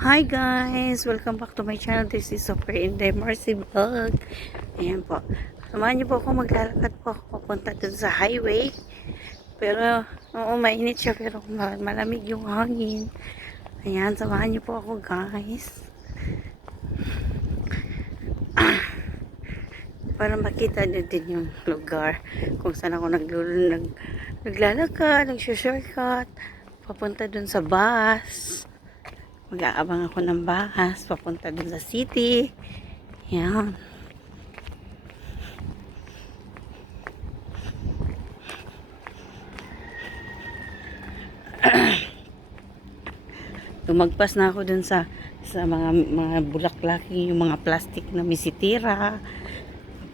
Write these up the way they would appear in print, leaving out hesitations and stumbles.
Hi guys! Welcome back to my channel. This is Super Inday Marcy Vlog. Ayan po. Samahan niyo po ako, maglalakad po ako papunta dun sa highway. Pero, oo, mainit siya pero malamig yung hangin. Ayan, samahan niyo po ako guys. Para makita niyo din yung lugar kung saan ako naglalakad, nag-shortcut. Papunta dun sa bus. Mag-aabang ako ng bahas papunta dun sa city. Yan. Lumagpas na ako dun sa mga bulaklaki, yung mga plastic na misitira.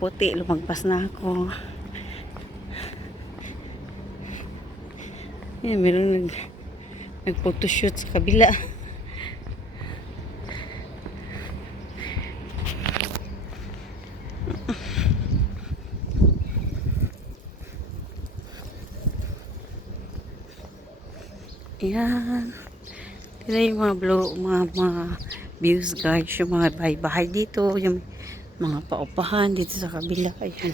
Puti, lumagpas na ako. Yan, meron nag-photoshoot sa kabila. Ayan. Tira yung mga views guys. Yung mga bahay-bahay dito. Yung mga paupahan dito sa kabila. Ayan.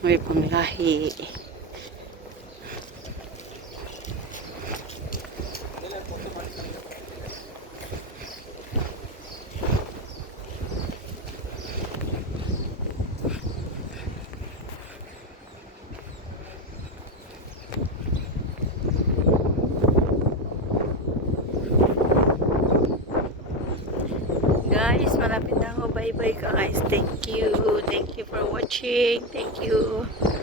May panglahi. Guys, malapit na ako. Bye bye guys. Thank you. Thank you for watching. Thank you.